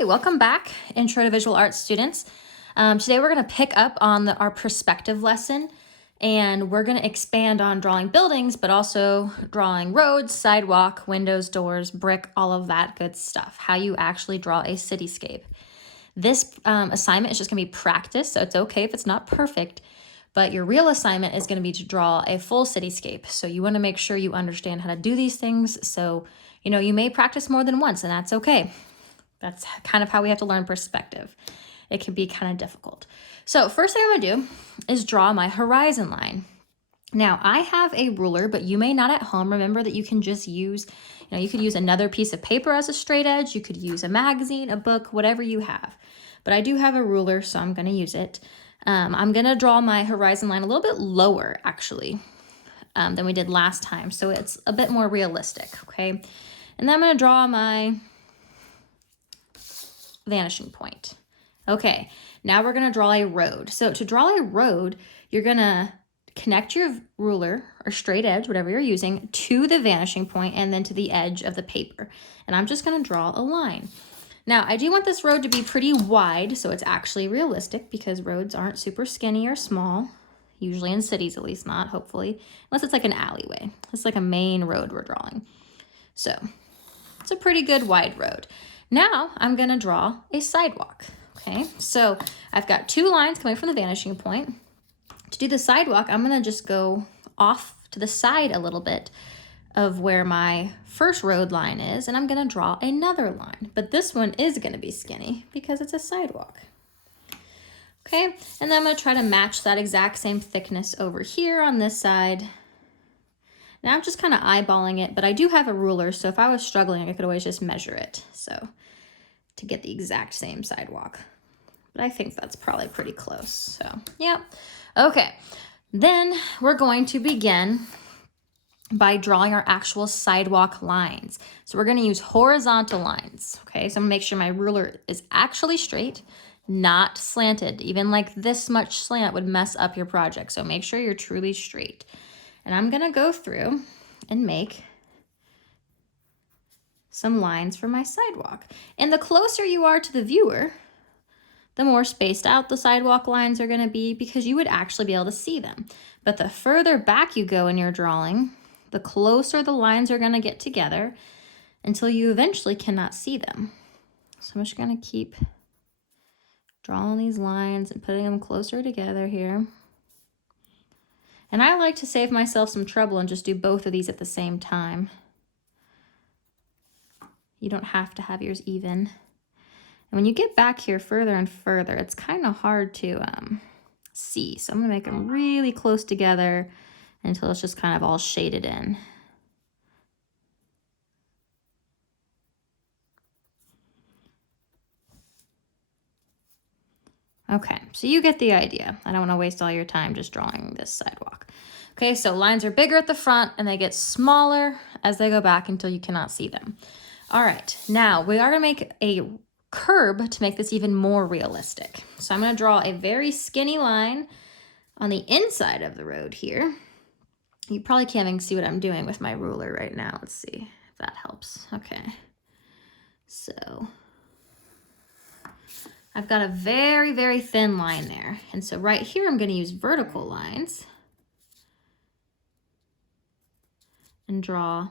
Hi, welcome back, Intro to Visual Arts students. Today we're going to pick up on our perspective lesson, and we're going to expand on drawing buildings, but also drawing roads, sidewalk, windows, doors, brick, all of that good stuff, how you actually draw a cityscape. This assignment is just going to be practice, so it's okay if it's not perfect, but your real assignment is going to be to draw a full cityscape. So you want to make sure you understand how to do these things. So, you may practice more than once, and that's okay. That's kind of how we have to learn perspective. It can be kind of difficult. So first thing I'm going to do is draw my horizon line. Now I have a ruler, but you may not at home. Remember that you can just use, you could use another piece of paper as a straight edge. You could use a magazine, a book, whatever you have. But I do have a ruler, so I'm going to use it. I'm going to draw my horizon line a little bit lower, actually, than we did last time. So it's a bit more realistic, okay? And then I'm going to draw my vanishing point. Okay, now we're going to draw a road. So to draw a road, you're going to connect your ruler or straight edge, whatever you're using, to the vanishing point and then to the edge of the paper. And I'm just going to draw a line. Now, I do want this road to be pretty wide, so it's actually realistic because roads aren't super skinny or small, usually in cities at least not, hopefully, unless it's like an alleyway. It's like a main road we're drawing. So it's a pretty good wide road. Now I'm going to draw a sidewalk. Okay, so I've got two lines coming from the vanishing point. To do the sidewalk, I'm going to just go off to the side a little bit of where my first road line is, and I'm going to draw another line. But this one is going to be skinny because it's a sidewalk. Okay, and then I'm going to try to match that exact same thickness over here on this side. Now I'm just kind of eyeballing it, but I do have a ruler, so if I was struggling, I could always just measure it. So to get the exact same sidewalk. But I think that's probably pretty close. So, yeah. Okay. Then we're going to begin by drawing our actual sidewalk lines. So we're going to use horizontal lines. Okay, so I'm going to make sure my ruler is actually straight, not slanted. Even like this much slant would mess up your project. So make sure you're truly straight. And I'm going to go through and make some lines for my sidewalk. And the closer you are to the viewer, the more spaced out the sidewalk lines are going to be because you would actually be able to see them. But the further back you go in your drawing, the closer the lines are going to get together until you eventually cannot see them. So I'm just going to keep drawing these lines and putting them closer together here. And I like to save myself some trouble and just do both of these at the same time. You don't have to have yours even. And when you get back here further and further, it's kind of hard to see. So I'm going to make them really close together until it's just kind of all shaded in. Okay, so you get the idea. I don't want to waste all your time just drawing this sidewalk. Okay, so lines are bigger at the front and they get smaller as they go back until you cannot see them. All right, now we are going to make a curb to make this even more realistic. So I'm going to draw a very skinny line on the inside of the road here. You probably can't even see what I'm doing with my ruler right now. Let's see if that helps. Okay, so I've got a very, very thin line there. And so right here, I'm going to use vertical lines and draw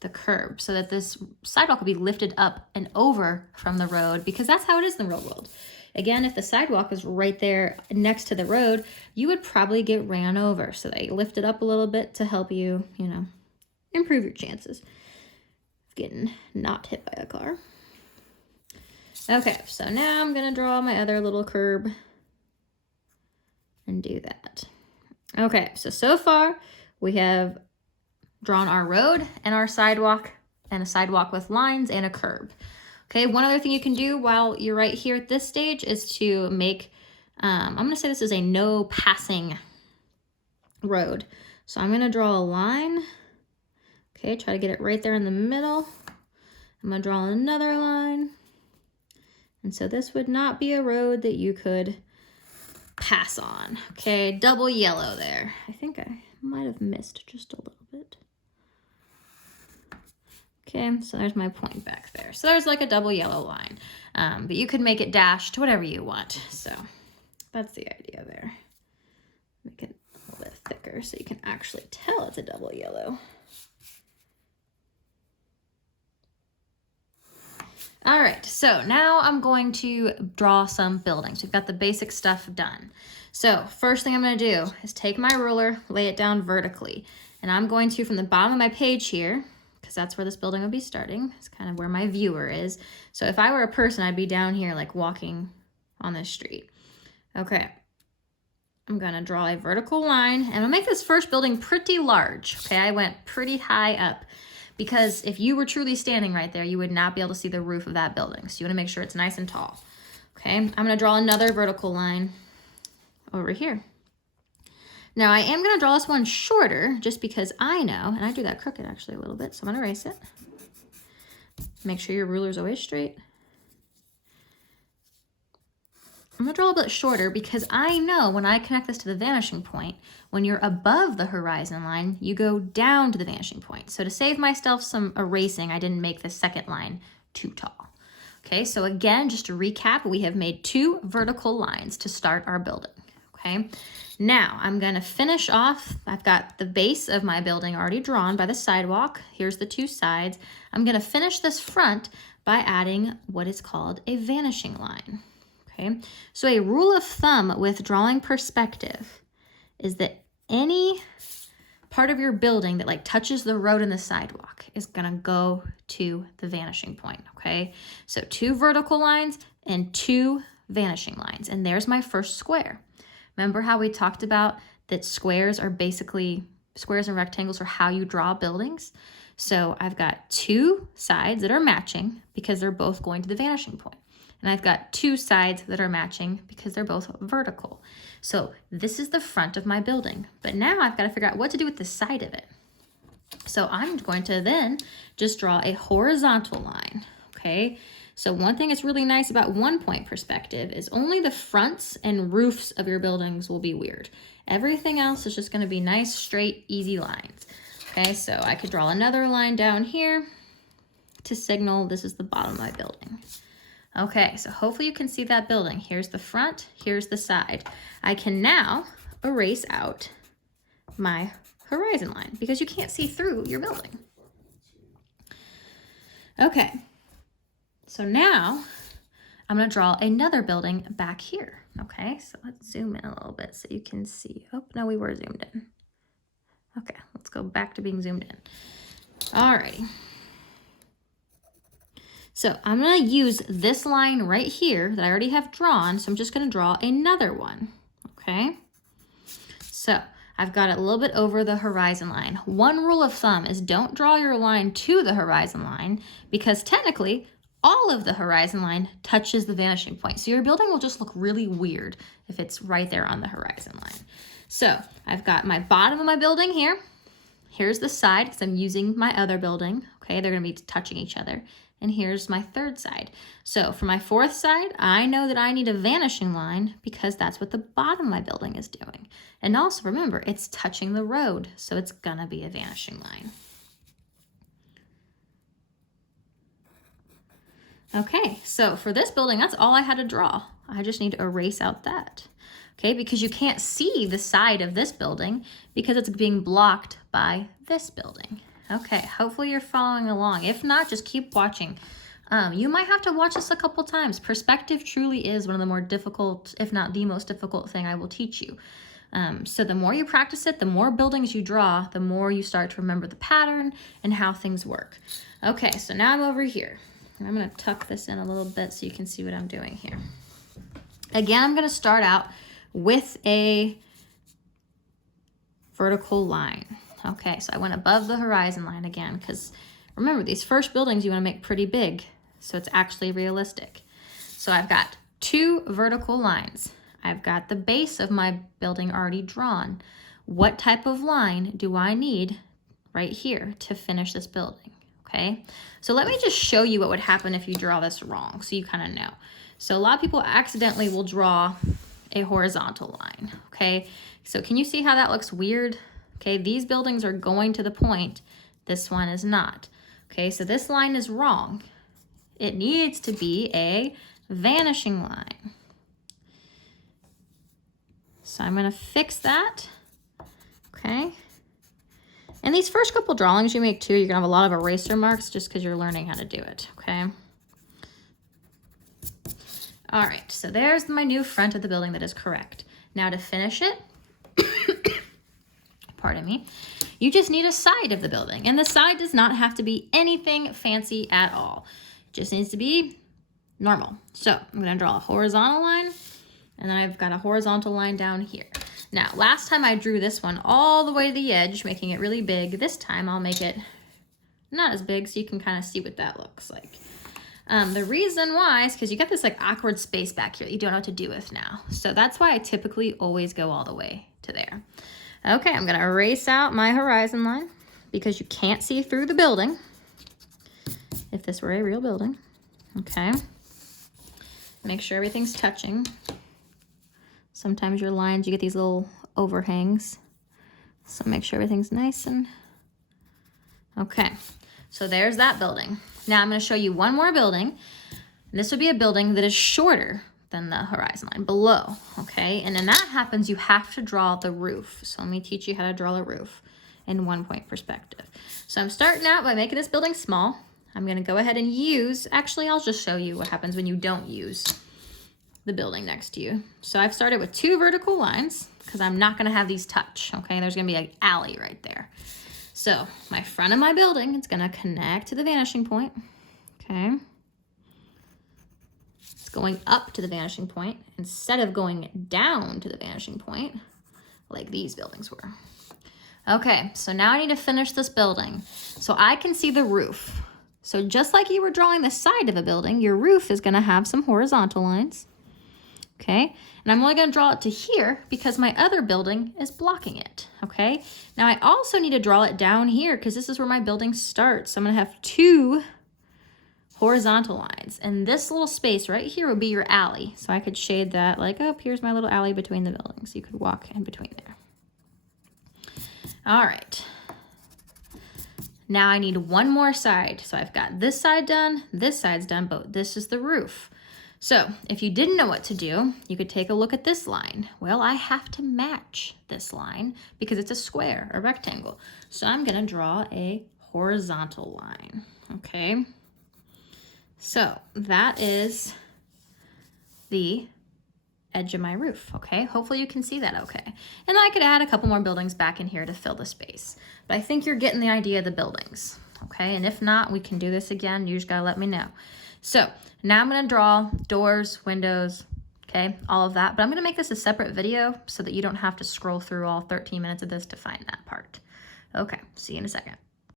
the curb so that this sidewalk will be lifted up and over from the road because that's how it is in the real world. Again, if the sidewalk was right there next to the road, you would probably get ran over. So they lift it up a little bit to help you, improve your chances of getting not hit by a car. Okay, so now I'm going to draw my other little curb and do that. Okay, so far we have drawn our road and our sidewalk and a sidewalk with lines and a curb. Okay, one other thing you can do while you're right here at this stage is to make, I'm going to say this is a no passing road. So I'm going to draw a line. Okay, try to get it right there in the middle. I'm going to draw another line. And so this would not be a road that you could pass on. Okay, double yellow there. I think I might have missed just a little bit. Okay, so there's my point back there. So there's like a double yellow line, but you could make it dashed, whatever you want. So that's the idea there. Make it a little bit thicker so you can actually tell it's a double yellow. All right, so now I'm going to draw some buildings. We've got the basic stuff done. So first thing I'm gonna do is take my ruler, lay it down vertically. And I'm going to, from the bottom of my page here, because that's where this building will be starting. It's kind of where my viewer is. So if I were a person, I'd be down here like walking on the street. Okay, I'm gonna draw a vertical line and I'm gonna make this first building pretty large. Okay, I went pretty high up because if you were truly standing right there, you would not be able to see the roof of that building. So you wanna make sure it's nice and tall. Okay, I'm gonna draw another vertical line over here. Now I am gonna draw this one shorter just because I know, and I do that crooked actually a little bit, so I'm gonna erase it. Make sure your ruler's always straight. I'm gonna draw a bit shorter because I know when I connect this to the vanishing point, when you're above the horizon line, you go down to the vanishing point. So to save myself some erasing, I didn't make the second line too tall. Okay, so again, just to recap, we have made 2 vertical lines to start our building, okay? Now I'm gonna finish off, I've got the base of my building already drawn by the sidewalk. Here's the 2 sides. I'm gonna finish this front by adding what is called a vanishing line. Okay, so a rule of thumb with drawing perspective is that any part of your building that like touches the road and the sidewalk is gonna go to the vanishing point, okay? So 2 vertical lines and 2 vanishing lines, and there's my first square. Remember how we talked about that squares and rectangles are how you draw buildings? So I've got 2 sides that are matching because they're both going to the vanishing point. And I've got 2 sides that are matching because they're both vertical. So this is the front of my building. But now I've got to figure out what to do with the side of it. So I'm going to then just draw a horizontal line, okay? So one thing that's really nice about one-point perspective is only the fronts and roofs of your buildings will be weird. Everything else is just going to be nice, straight, easy lines. Okay, so I could draw another line down here to signal this is the bottom of my building. Okay, so hopefully you can see that building. Here's the front, here's the side. I can now erase out my horizon line because you can't see through your building. Okay, so now I'm gonna draw another building back here. Okay, so let's zoom in a little bit so you can see. Oh, no, we were zoomed in. Okay, let's go back to being zoomed in. Alrighty. So I'm gonna use this line right here that I already have drawn, so I'm just gonna draw another one, okay? So I've got it a little bit over the horizon line. One rule of thumb is don't draw your line to the horizon line because technically all of the horizon line touches the vanishing point. So your building will just look really weird if it's right there on the horizon line. So I've got my bottom of my building here. Here's the side because I'm using my other building, okay? They're gonna be touching each other. And here's my third side. So for my fourth side, I know that I need a vanishing line because that's what the bottom of my building is doing. And also remember, it's touching the road, so it's gonna be a vanishing line. Okay, so for this building, that's all I had to draw. I just need to erase out that. Okay, because you can't see the side of this building because it's being blocked by this building. Okay, hopefully you're following along. If not, just keep watching. You might have to watch this a couple times. Perspective truly is one of the more difficult, if not the most difficult thing I will teach you. So the more you practice it, the more buildings you draw, the more you start to remember the pattern and how things work. Okay, so now I'm over here. And I'm gonna tuck this in a little bit so you can see what I'm doing here. Again, I'm gonna start out with a vertical line. Okay, so I went above the horizon line again because remember, these first buildings you want to make pretty big so it's actually realistic. So I've got 2 vertical lines. I've got the base of my building already drawn. What type of line do I need right here to finish this building? Okay, so let me just show you what would happen if you draw this wrong so you kind of know. So a lot of people accidentally will draw a horizontal line, okay? So can you see how that looks weird? Okay, these buildings are going to the point. This one is not. Okay, so this line is wrong. It needs to be a vanishing line. So I'm gonna fix that, okay? And these first couple drawings you make too, you're gonna have a lot of eraser marks just because you're learning how to do it, okay? All right, so there's my new front of the building that is correct. Now to finish it, pardon me, you just need a side of the building. And the side does not have to be anything fancy at all. It just needs to be normal. So I'm gonna draw a horizontal line, and then I've got a horizontal line down here. Now, last time I drew this one all the way to the edge, making it really big. This time I'll make it not as big so you can kind of see what that looks like. The reason why is because you got this like awkward space back here that you don't know what to do with now. So that's why I typically always go all the way to there. Okay, I'm gonna erase out my horizon line because you can't see through the building if this were a real building. Okay, make sure everything's touching. Sometimes your lines, you get these little overhangs. So make sure everything's nice and, okay. So there's that building. Now I'm gonna show you one more building. This would be a building that is shorter than the horizon line below, okay? And then that happens, you have to draw the roof. So let me teach you how to draw the roof in 1 point perspective. So I'm starting out by making this building small. I'm gonna go ahead and use, actually I'll just show you what happens when you don't use the building next to you. So I've started with 2 vertical lines because I'm not gonna have these touch, okay? There's gonna be an alley right there. So my front of my building, it's gonna connect to the vanishing point, okay? It's going up to the vanishing point instead of going down to the vanishing point like these buildings were. Okay, so now I need to finish this building so I can see the roof. So just like you were drawing the side of a building, your roof is gonna have some horizontal lines, okay? And I'm only gonna draw it to here because my other building is blocking it, okay? Now I also need to draw it down here because this is where my building starts. So I'm gonna have 2 horizontal lines. And this little space right here would be your alley. So I could shade that like, oh, here's my little alley between the buildings. You could walk in between there. All right. Now I need one more side. So I've got this side done, this side's done, but this is the roof. So if you didn't know what to do, you could take a look at this line. Well, I have to match this line because it's a square, a rectangle. So I'm gonna draw a horizontal line, okay? So that is the edge of my roof, okay? Hopefully you can see that okay. And I could add a couple more buildings back in here to fill the space. But I think you're getting the idea of the buildings, okay? And if not, we can do this again. You just gotta let me know. So now I'm gonna draw doors, windows, okay, all of that. But I'm gonna make this a separate video so that you don't have to scroll through all 13 minutes of this to find that part. Okay, see you in a second.